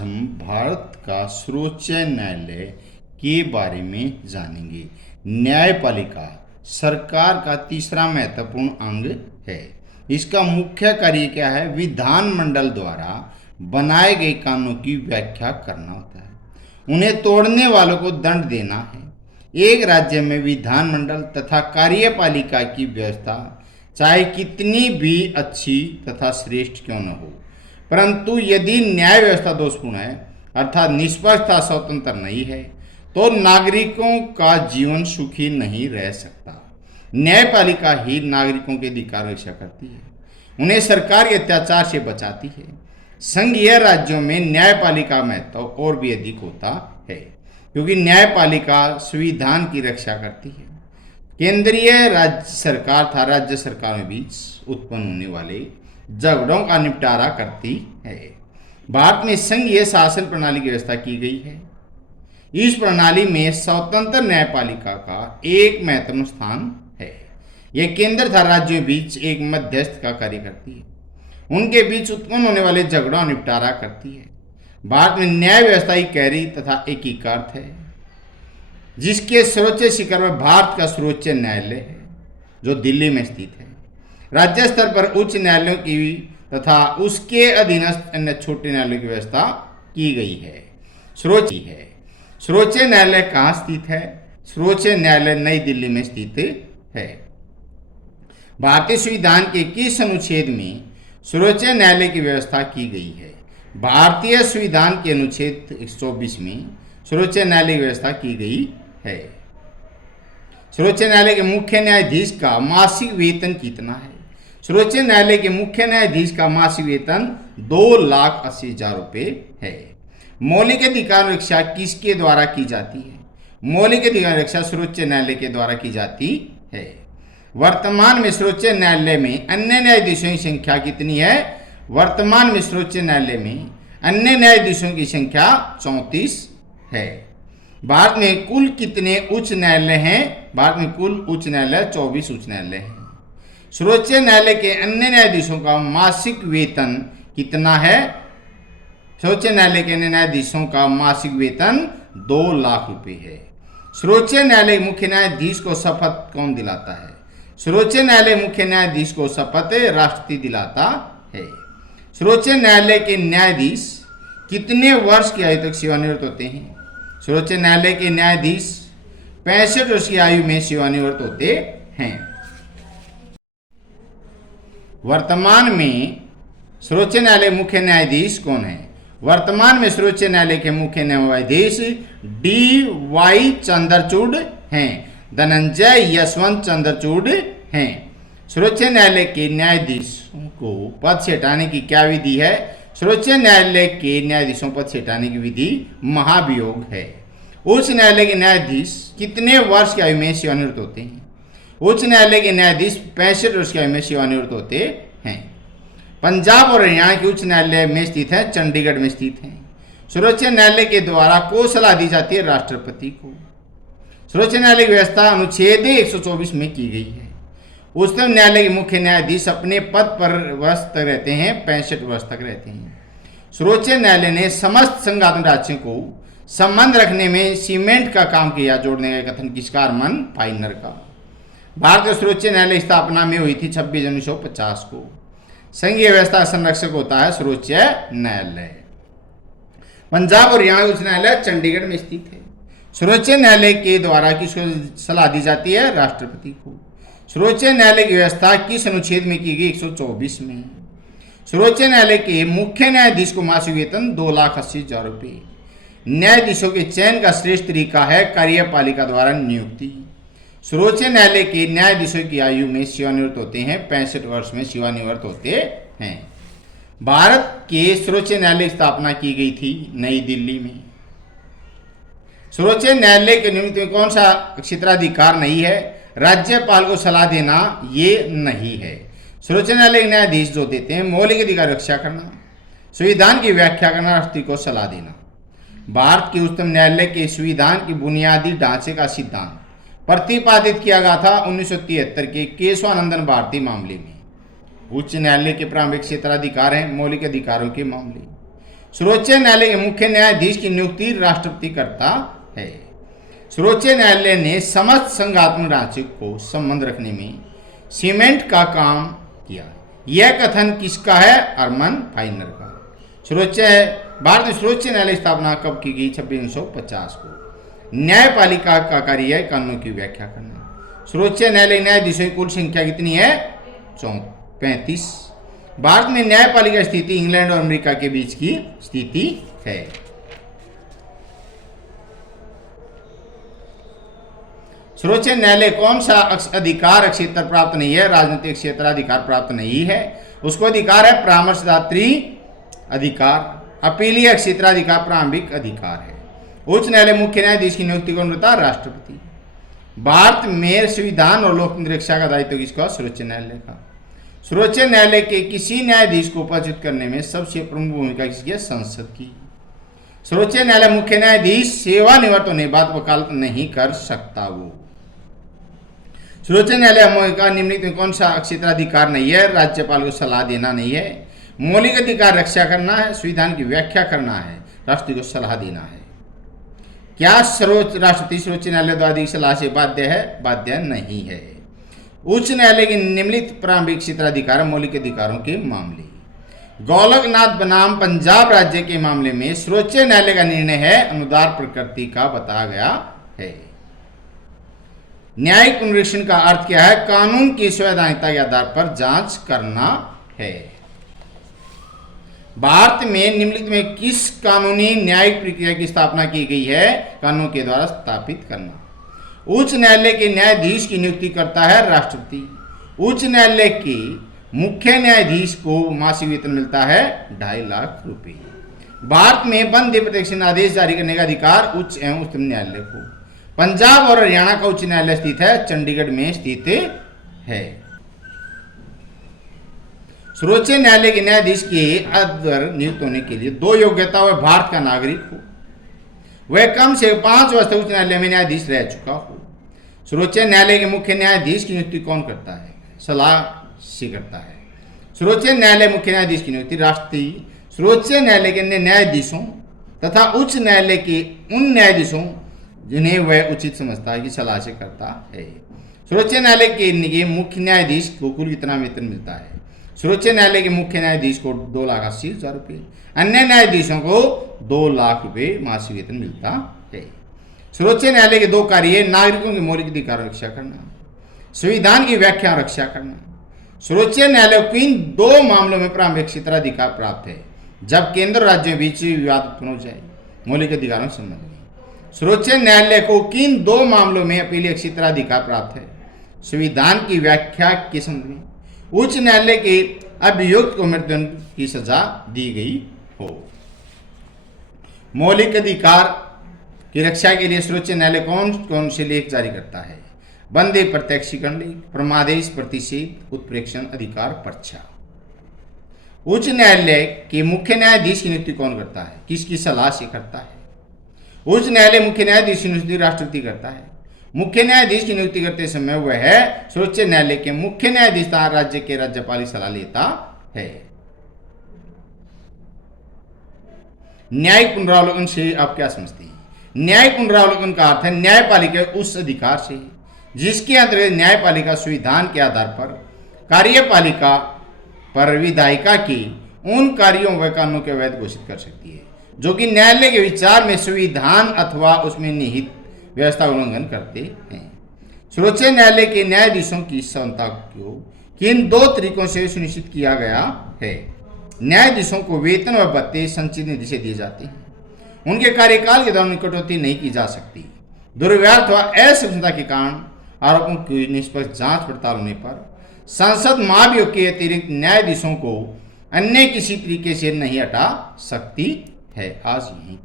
आज हम भारत का सर्वोच्च न्यायालय के बारे में जानेंगे। न्यायपालिका सरकार का तीसरा महत्वपूर्ण अंग है। इसका मुख्य कार्य क्या है? विधानमंडल द्वारा बनाए गए कानूनों की व्याख्या करना होता है। उन्हें तोड़ने वालों को दंड देना है। एक राज्य में विधानमंडल तथा कार्यपालिका की व्यवस्था चाहे कितनी भी अच्छी तथा श्रेष्ठ क्यों न हो, परंतु यदि न्याय व्यवस्था दोषपूर्ण है अर्थात निष्पक्ष तथा स्वतंत्र नहीं है तो नागरिकों का जीवन सुखी नहीं रह सकता। न्यायपालिका ही नागरिकों के अधिकार की रक्षा करती है, उन्हें सरकार के अत्याचार से बचाती है। संघीय राज्यों में न्यायपालिका महत्व और भी अधिक होता है क्योंकि न्यायपालिका संविधान की रक्षा करती है। केंद्रीय राज्य सरकार तथा राज्य सरकारों के बीच उत्पन्न होने वाले झगड़ों का निपटारा करती है। भारत में संघीय शासन प्रणाली की व्यवस्था की गई है। इस प्रणाली में स्वतंत्र न्यायपालिका का एक महत्वपूर्ण स्थान है। यह केंद्र तथा राज्यों के बीच एक मध्यस्थ का कार्य करती है, उनके बीच उत्पन्न होने वाले झगड़ों का निपटारा करती है। भारत में न्याय व्यवस्था एक गहरी तथा एकीकृत है, जिसके सर्वोच्च शिखर पर भारत का सर्वोच्च न्यायालय है जो दिल्ली में स्थित है। राज्य स्तर पर उच्च न्यायालयों की तथा उसके अधीनस्थ अन्य छोटे न्यायालयों की व्यवस्था की गई है। सर्वोच्च न्यायालय कहाँ स्थित है? सर्वोच्च न्यायालय नई दिल्ली में स्थित है। भारतीय संविधान के 21 अनुच्छेद में सर्वोच्च न्यायालय की व्यवस्था की गई है। भारतीय संविधान के अनुच्छेद 124 में सर्वोच्च न्यायालय की व्यवस्था की गई है। सर्वोच्च न्यायालय के मुख्य न्यायाधीश का मासिक वेतन कितना है? सर्वोच्च न्यायालय के मुख्य न्यायाधीश का मासिक वेतन 2,80,000 रुपये है। मौलिक अधिकार रक्षा किसके द्वारा की जाती है? मौलिक अधिकार रक्षा सर्वोच्च न्यायालय के द्वारा की जाती है। वर्तमान में सर्वोच्च न्यायालय में अन्य न्यायाधीशों की संख्या कितनी है? वर्तमान में सर्वोच्च न्यायालय में अन्य न्यायाधीशों की संख्या 34 है। भारत में कुल कितने उच्च न्यायालय हैं? भारत में कुल उच्च न्यायालय 24 उच्च न्यायालय हैं। सर्वोच्च न्यायालय के अन्य न्यायाधीशों का मासिक वेतन कितना है? सर्वोच्च न्यायालय के अन्य न्यायाधीशों का मासिक वेतन 2 लाख रुपए है। सर्वोच्च न्यायालय मुख्य न्यायाधीश को शपथ कौन दिलाता है? सर्वोच्च न्यायालय मुख्य न्यायाधीश को शपथ राष्ट्रपति दिलाता है। सर्वोच्च न्यायालय के न्यायाधीश कितने वर्ष की आयु तक सेवानिवृत्त होते हैं? सर्वोच्च न्यायालय के न्यायाधीश 65 वर्ष की आयु में सेवानिवृत्त होते हैं। वर्तमान में सर्वोच्च न्यायालय मुख्य न्यायाधीश कौन है? वर्तमान में सर्वोच्च न्यायालय के मुख्य न्यायाधीश D.Y. चंद्रचूड़ हैं, धनंजय यशवंत चंद्रचूड़ हैं। सर्वोच्च न्यायालय के न्यायाधीशों को पद से हटाने की क्या विधि है? सर्वोच्च न्यायालय के न्यायाधीशों पद से हटाने की विधि महाभियोग है। उच्च न्यायालय के न्यायाधीश कितने वर्ष की आयु में सेवानिवृत्त होते हैं? उच्च न्यायालय के न्यायाधीश 65 वर्ष की आयु में सेवानिवृत्त होते हैं। पंजाब और हरियाणा के उच्च न्यायालय में स्थित है, चंडीगढ़ में स्थित है। सर्वोच्च न्यायालय के द्वारा को सलाह दी जाती है? राष्ट्रपति को। सर्वोच्च न्यायालय की व्यवस्था अनुच्छेद 124 में की गई है। उच्चतम न्यायालय के मुख्य न्यायाधीश अपने पद पर वर्ष तक रहते हैं, 65 वर्ष तक रहते हैं। सर्वोच्च न्यायालय ने समस्त संघात्मक राज्यों को संबंध रखने में सीमेंट का काम किया, जोड़ने का कथन किसका? अरमन फाइनर का। भारत का सर्वोच्च न्यायालय की स्थापना में हुई थी 26 जनवरी 1950 को। संघीय व्यवस्था संरक्षक होता है सर्वोच्च न्यायालय। पंजाब और हरियाणा उच्च न्यायालय चंडीगढ़ में स्थित है। सर्वोच्च न्यायालय के द्वारा किसको सलाह दी जाती है? राष्ट्रपति को। सर्वोच्च न्यायालय की व्यवस्था किस अनुच्छेद में की गई? 124 में। सर्वोच्च न्यायालय के मुख्य न्यायाधीश को मासिक वेतन 2,80,000 रुपये। न्यायाधीशों के चयन का श्रेष्ठ तरीका है कार्यपालिका द्वारा नियुक्ति। सर्वोच्च न्यायालय के न्यायाधीशों की आयु में सेवानिवृत्त होते हैं, 65 वर्ष में सेवानिवृत्त होते हैं। भारत के सर्वोच्च न्यायालय की स्थापना की गई थी नई दिल्ली में। सर्वोच्च न्यायालय के निमित्त में कौन सा क्षेत्राधिकार नहीं है? राज्यपाल को सलाह देना ये नहीं है। सर्वोच्च न्यायालय के न्यायाधीश जो देते हैं मौलिक अधिकार रक्षा करना, संविधान की व्याख्या करना, राष्ट्रपति को सलाह देना। भारत के उच्चतम न्यायालय के संविधान के बुनियादी ढांचे का सिद्धांत प्रतिपादित किया गया था 1973 के केशवानंदन भारती मामले में। उच्च न्यायालय के प्रारंभिक क्षेत्राधिकार हैं मौलिक अधिकारों के मामले। सर्वोच्च न्यायालय के मुख्य न्यायाधीश की नियुक्ति राष्ट्रपति करता है। सर्वोच्च न्यायालय ने समस्त संघात्मक ढांचे को संबंध रखने में सीमेंट का काम किया। यह कथन किसका है? अरमन फाइनर का। भारत में सर्वोच्च न्यायालय की स्थापना कब की गई? 2650 को। न्यायपालिका का कार्य है कानूनों की व्याख्या करना। सर्वोच्च न्यायालय न्यायाधीशों की कुल संख्या कितनी है? 35। भारत में न्यायपालिका स्थिति इंग्लैंड और अमेरिका के बीच की स्थिति है। सर्वोच्च न्यायालय कौन सा अधिकार क्षेत्र प्राप्त नहीं है? राजनीतिक क्षेत्राधिकार प्राप्त नहीं है। उसको अधिकार है परामर्शदात्री अधिकार। अपीलीय क्षेत्राधिकार प्रारंभिक अधिकार है। उच्च न्यायालय मुख्य न्यायाधीश की नियुक्ति कौन करता है? राष्ट्रपति। भारत में संविधान और लोकतंत्र रक्षा का दायित्व किसका? सर्वोच्च न्यायालय का। सर्वोच्च न्यायालय के किसी न्यायाधीश को उपस्थित करने में सबसे प्रमुख भूमिका किसकी है? संसद की। सर्वोच्च न्यायालय मुख्य न्यायाधीश सेवानिवृत्त होने के बाद वकालत नहीं कर सकता। वो सर्वोच्च न्यायालय का निम्नलिखित में कौन सा क्षेत्राधिकार नहीं है? राज्यपाल को सलाह देना नहीं है। मौलिक अधिकार रक्षा करना है, संविधान की व्याख्या करना है, राष्ट्रपति को सलाह देना है। क्या राष्ट्रपति सर्वोच्च न्यायालय द्वारा दी सलाह से बाध्य है? बाध्य नहीं है। उच्च न्यायालय के निम्नलिखित प्रारंभिक क्षेत्राधिकार मौलिक अधिकारों के मामले। गोलकनाथ बनाम पंजाब राज्य के मामले में सर्वोच्च न्यायालय का निर्णय है अनुदार प्रकृति का बताया गया है। न्यायिक पुनरीक्षण का अर्थ क्या है? कानून की संवैधानिकता के आधार पर जांच करना है। भारत में निम्नलिखित में किस कानूनी न्यायिक प्रक्रिया की स्थापना की गई है? कानून के द्वारा स्थापित करना। उच्च न्यायालय के न्यायाधीश की नियुक्ति करता है राष्ट्रपति। उच्च न्यायालय के मुख्य न्यायाधीश को मासिक वेतन मिलता है 2.5 लाख रुपए। भारत में बंद प्रत्यक्ष आदेश जारी करने का अधिकार उच्च एवं उच्चतम न्यायालय को। पंजाब और हरियाणा का उच्च न्यायालय स्थित है चंडीगढ़ में स्थित है। सर्वोच्च न्यायालय के न्यायाधीश के अध्यक्ष नियुक्त होने के लिए 2 योग्यता: वह भारत का नागरिक हो, वह कम से 5 वर्ष उच्च न्यायालय में न्यायाधीश रह चुका हो। सर्वोच्च न्यायालय के मुख्य न्यायाधीश की नियुक्ति कौन करता है? सलाह से करता है। सर्वोच्च न्यायालय मुख्य न्यायाधीश की नियुक्ति राष्ट्रपति सर्वोच्च न्यायालय के अन्य न्यायाधीशों तथा उच्च न्यायालय के उन न्यायाधीशों जिन्हें वह उचित समझता है की सलाह से करता है। सर्वोच्च न्यायालय के मुख्य न्यायाधीश को कुल कितना वेतन मिलता है? सर्वोच्च न्यायालय के मुख्य न्यायाधीश को 2,80,000 रुपये, अन्य न्यायाधीशों को 2 लाख रुपये मासिक वेतन मिलता है। सर्वोच्च न्यायालय के 2 कार्य: नागरिकों के मौलिक अधिकार रक्षा करना, संविधान की व्याख्या रक्षा करना। सर्वोच्च न्यायालय को इन 2 मामलों में प्रारंभिक क्षेत्राधिकार प्राप्त है जब केंद्र राज्यों के बीच विवाद उत्पन्न हो जाए मौलिक अधिकारों के संबंध में। सर्वोच्च न्यायालय को किन 2 मामलों में अपीलीय क्षेत्राधिकार प्राप्त है? संविधान की व्याख्या के संबंध में। उच्च न्यायालय के अभियुक्त को मृत्युदंड की सजा दी गई हो। मौलिक अधिकार की रक्षा के लिए सर्वोच्च न्यायालय कौन कौन से लेख जारी करता है? बंदे प्रत्यक्षीकरण लेख, प्रमादेश, प्रतिषेध, उत्प्रेक्षण अधिकार, पर्चा। उच्च न्यायालय के मुख्य न्यायाधीश की नियुक्ति कौन करता है? किसकी सलाह से करता है? उच्च न्यायालय मुख्य न्यायाधीश की नियुक्ति राष्ट्रपति करता है। मुख्य न्यायाधीश की नियुक्ति करते समय वह सर्वोच्च न्यायालय के मुख्य न्यायाधीश तथा राज्य के राज्यपाल की सलाह लेता है। न्यायिक पुनरावलोकन से आप क्या समझते हैं? न्यायिक पुनरावलोकन का अर्थ है न्यायपालिका उस अधिकार से जिसके अंतर्गत न्यायपालिका संविधान के आधार पर कार्यपालिका पर विधायिका के उन कार्यों व कानूनों के अवैध घोषित कर सकती है जो कि न्यायालय के विचार में संविधान अथवा उसमें निहित व्यवस्था उल्लंघन करते हैं। सर्वोच्च न्यायालय के न्यायाधीशों की क्षमता को किन 2 तरीकों से सुनिश्चित किया गया है? न्यायाधीशों को वेतन व भत्ते संचित निधि से दिए जाते हैं। उनके कार्यकाल के दौरान कटौती नहीं की जा सकती। दुर्व्यवहार अथवा असक्षमता के कारण आरोपों की निष्पक्ष जांच पड़ताल होने पर संसद महाभियोग के अतिरिक्त न्यायाधीशों को अन्य किसी तरीके से नहीं हटा सकती है। आज यहीं